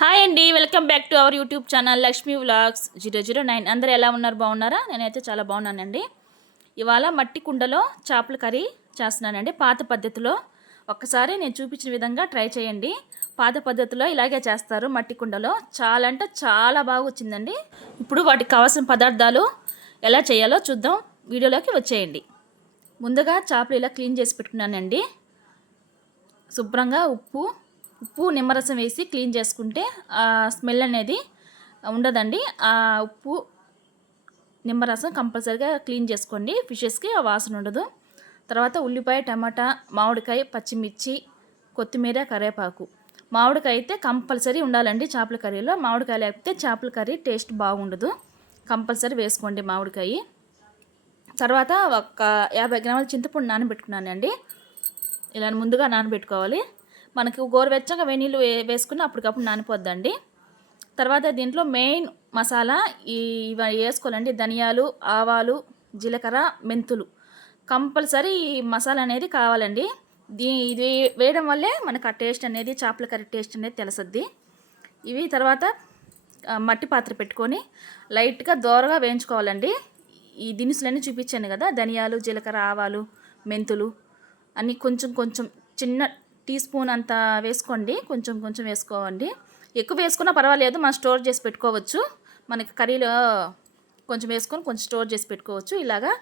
Hi అండి, welcome back to our YouTube channel Lakshmi vlogs 009. అందరూ ఎలా ఉన్నారు? బాగున్నారా? నేనైతే చాలా బాగున్నానండి. ఇవాళ మట్టి కుండలో చేపల కర్రీ చేస్తున్నానండి, పాత పద్ధతిలో. ఒక్కసారి నేను చూపించిన విధంగా ట్రై చేయండి. పాత పద్ధతిలో ఇలాగే చేస్తారు మట్టి కుండలో. చాలా అంటే చాలా బాగా వచ్చిందండి. ఇప్పుడు వాటికి కావాల్సిన పదార్థాలు ఎలా చేయాలో చూద్దాం. వీడియోలోకి వచ్చేయండి. ముందుగా చేపలు ఇలా క్లీన్ చేసి పెట్టుకున్నానండి. శుభ్రంగా ఉప్పు నిమ్మరసం వేసి క్లీన్ చేసుకుంటే ఆ స్మెల్ అనేది ఉండదండి. ఆ ఉప్పు నిమ్మరసం కంపల్సరీగా క్లీన్ చేసుకోండి, ఫిషెస్కి ఆ వాసన ఉండదు. తర్వాత ఉల్లిపాయ, టమాటా, మామిడికాయ, పచ్చిమిర్చి, కొత్తిమీర, కరివేపాకు. మామిడికాయ అయితే కంపల్సరీ ఉండాలండి చేపల కర్రీలో. మామిడికాయ లేకపోతే చేపల కర్రీ టేస్ట్ బాగుండదు. కంపల్సరీ వేసుకోండి మామిడికాయ. తర్వాత ఒక 50 గ్రాముల చింతపండు నానబెట్టుకున్నానండి. ఇలా ముందుగా నానబెట్టుకోవాలి. మనకి గోరువెచ్చగా వెన్నీళ్ళు వేసుకుని అప్పటికప్పుడు నానిపోద్దండి. తర్వాత దీంట్లో మెయిన్ మసాలా ఇవి వేసుకోవాలండి. ధనియాలు, ఆవాలు, జీలకర్ర, మెంతులు కంపల్సరీ ఈ మసాలా అనేది కావాలండి. ఇది వేయడం వల్లే మనకు ఆ టేస్ట్ అనేది, చేపల కర్రీ టేస్ట్ అనేది తెలుస్తుంది. ఇవి తర్వాత మట్టి పాత్ర పెట్టుకొని లైట్గా దోరగా వేయించుకోవాలండి. ఈ దినుసులన్నీ చూపించాను కదా, ధనియాలు, జీలకర్ర, ఆవాలు, మెంతులు అన్నీ కొంచెం కొంచెం చిన్న టీ స్పూన్ అంత వేసుకోండి. కొంచెం కొంచెం వేసుకోవండి. ఎక్కువ వేసుకున్నా పర్వాలేదు, మనం స్టోర్ చేసి పెట్టుకోవచ్చు. మనకి కర్రీలో కొంచెం వేసుకొని కొంచెం స్టోర్ చేసి పెట్టుకోవచ్చు. ఇలాగా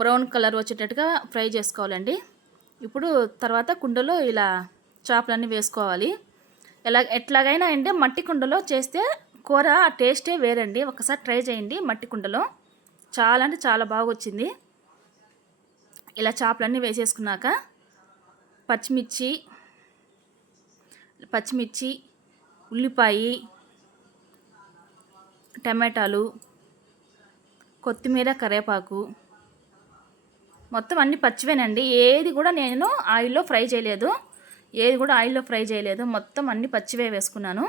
బ్రౌన్ కలర్ వచ్చేటట్టుగా ఫ్రై చేసుకోవాలండి. ఇప్పుడు తర్వాత కుండలో ఇలా చేపలన్నీ వేసుకోవాలి. ఎట్లాగైనా అంటే మట్టి కుండలో చేస్తే కూర టేస్టే వేరండి. ఒకసారి ట్రై చేయండి మట్టి కుండలో. చాలా అంటే చాలా బాగా వచ్చింది. ఇలా చేపలన్నీ వేసేసుకున్నాక పచ్చిమిర్చి, ఉల్లిపాయ, టమాటాలు, కొత్తిమీర, కరివేపాకు మొత్తం అన్నీ పచ్చివేనండి. ఏది కూడా నేను ఆయిల్లో ఫ్రై చేయలేదు. మొత్తం అన్నీ పచ్చివే వేసుకున్నాను.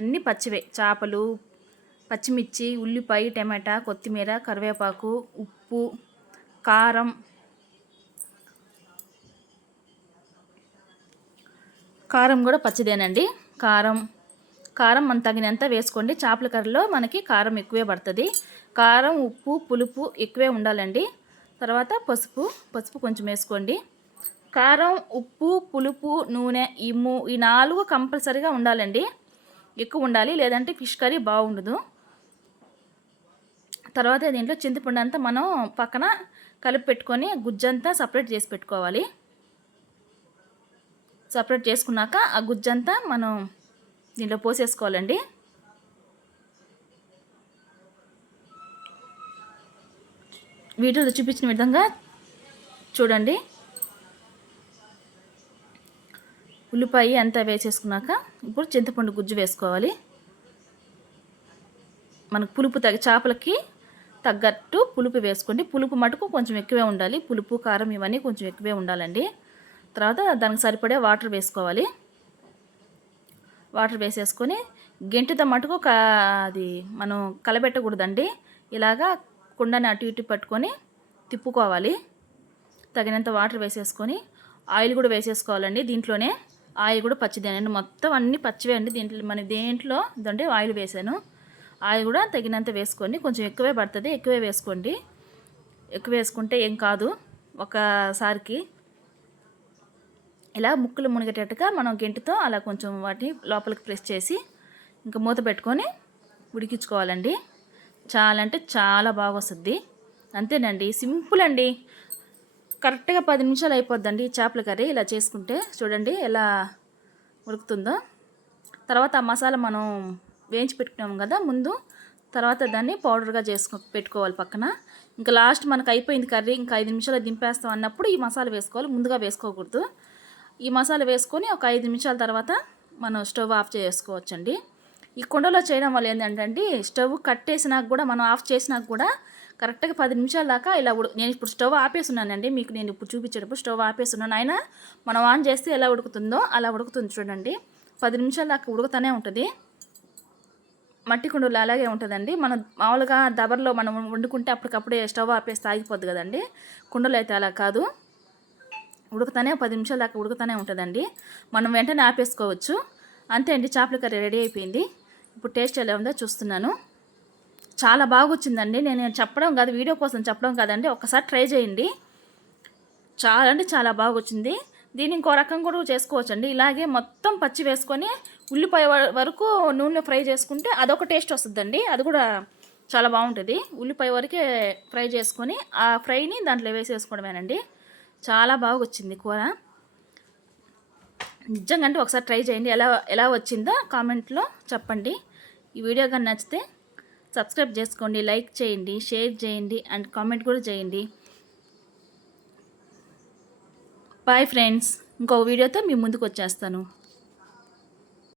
అన్నీ పచ్చివే. చేపలు, పచ్చిమిర్చి, ఉల్లిపాయ, టమాటా, కొత్తిమీర, కరివేపాకు, ఉప్పు, కారం కూడా పచ్చిదేనండి. కారం మన తగినంత వేసుకోండి. చేపల కర్రీలో మనకి కారం ఎక్కువే పడుతుంది. కారం, ఉప్పు, పులుపు ఎక్కువే ఉండాలండి. తర్వాత పసుపు కొంచెం వేసుకోండి. కారం, ఉప్పు, పులుపు, నూనె ఈ 4 కంపల్సరీగా ఉండాలండి. ఎక్కువ ఉండాలి, లేదంటే ఫిష్ కర్రీ బాగుండదు. తర్వాత దీంట్లో చింతపండు అంతా మనం పక్కన కలిపి పెట్టుకొని గుజ్జంతా సపరేట్ చేసి పెట్టుకోవాలి. సపరేట్ చేసుకున్నాక ఆ గుజ్జంతా మనం దీంట్లో పోసేసుకోవాలండి. వీడియోలో చూపించిన విధంగా చూడండి. ఉల్లిపాయ అంతా వేసేసుకున్నాక ఇప్పుడు చింతపండు గుజ్జు వేసుకోవాలి. మనకు పులుపు చేపలకి తగ్గట్టు పులుపు వేసుకోండి. పులుపు మటుకు కొంచెం ఎక్కువే ఉండాలి. పులుపు, కారం ఇవన్నీ కొంచెం ఎక్కువే ఉండాలండి. తర్వాత దానికి సరిపడే వాటర్ వేసుకోవాలి. వాటర్ వేసేసుకొని గెంటితో మటుకు అది మనం కలబెట్టకూడదండి. ఇలాగా కుండని అటు ఇటు పట్టుకొని తిప్పుకోవాలి. తగినంత వాటర్ వేసేసుకొని ఆయిల్ కూడా వేసేసుకోవాలండి. దీంట్లోనే ఆయిల్ కూడా పచ్చిదేనండి. మొత్తం అన్నీ పచ్చివే అండి. దేంట్లో దంటే ఆయిల్ వేసాను. ఆయిల్ కూడా తగినంత వేసుకొని, కొంచెం ఎక్కువే పడుతుంది, ఎక్కువే వేసుకోండి. ఎక్కువ వేసుకుంటే ఏం కాదు. ఒకసారికి ఇలా ముక్కలు మునిగేటట్టుగా మనం గెంటితో అలా కొంచెం వాటిని లోపలికి ప్రెస్ చేసి ఇంకా మూత పెట్టుకొని ఉడికించుకోవాలండి. చాలా అంటే చాలా బాగా వస్తుంది. అంతేనండి, సింపుల్ అండి. కరెక్ట్గా 10 నిమిషాలు అయిపోద్దండి చేపల కర్రీ ఇలా చేసుకుంటే. చూడండి ఎలా ఉడుకుతుందో. తర్వాత ఆ మసాలా మనం వేయించి పెట్టుకున్నాము కదా ముందు, తర్వాత దాన్ని పౌడర్గా పెట్టుకోవాలి పక్కన. ఇంకా లాస్ట్ మనకు అయిపోయింది కర్రీ, ఇంకా 5 నిమిషాలు దింపేస్తాం అన్నప్పుడు ఈ మసాలా వేసుకోవాలి. ముందుగా వేసుకోకూడదు. ఈ మసాలా వేసుకొని ఒక 5 నిమిషాల తర్వాత మనం స్టవ్ ఆఫ్ చేసుకోవచ్చండి. ఈ కుండలో చేయడం వల్ల ఏంటంటే స్టవ్ కట్టేసినాక కూడా, మనం ఆఫ్ చేసినాక కూడా కరెక్ట్గా 10 నిమిషాల దాకా ఇలా నేను ఇప్పుడు స్టవ్ ఆపేస్తున్నానండి. మీకు నేను ఇప్పుడు చూపించేటప్పుడు స్టవ్ ఆపేస్తున్నాను. అయినా మనం ఆన్ చేస్తే ఎలా ఉడుకుతుందో అలా ఉడుకుతుంది చూడండి. 10 నిమిషాల దాకా ఉడుకుతూనే ఉంటుంది. మట్టి కుండలో అలాగే ఉంటుందండి. మనం మామూలుగా దబర్లో మనం వండుకుంటే అప్పటికప్పుడే స్టవ్ ఆపేస్తే ఆగిపోద్ది కదండి. కుండలో అయితే అలా కాదు, ఉడుకుతానే 10 నిమిషాల దాకా ఉడుకుతూనే ఉంటుందండి. మనం వెంటనే ఆపేసుకోవచ్చు. అంతే అండి, చేపల కర్రీ రెడీ అయిపోయింది. ఇప్పుడు టేస్ట్ ఎలా ఉందో చూస్తున్నాను. చాలా బాగా వచ్చిందండి. నేను చెప్పడం కాదు, వీడియో కోసం చెప్పడం కాదండి, ఒక్కసారి ట్రై చేయండి. చాలా అంటే చాలా బాగా వచ్చింది. దీన్ని ఇంకో రకం కూడా చేసుకోవచ్చండి. ఇలాగే మొత్తం పచ్చి వేసుకొని ఉల్లిపాయ వరకు నూనెలో ఫ్రై చేసుకుంటే అదొక టేస్ట్ వస్తుందండి. అది కూడా చాలా బాగుంటుంది. ఉల్లిపాయ వరకే ఫ్రై చేసుకొని ఆ ఫ్రైని దాంట్లో వేసేసుకోవడమేనండి. చాలా బాగా వచ్చింది కూర. నిజంగా అంటే ఒకసారి ట్రై చేయండి. ఎలా ఎలా వచ్చిందో కామెంట్లో చెప్పండి. ఈ వీడియో కానీ నచ్చితే సబ్స్క్రైబ్ చేసుకోండి, లైక్ చేయండి, షేర్ చేయండి అండ్ కామెంట్ కూడా చేయండి. బాయ్ ఫ్రెండ్స్, ఇంకో వీడియోతో మీ ముందుకు వచ్చేస్తాను.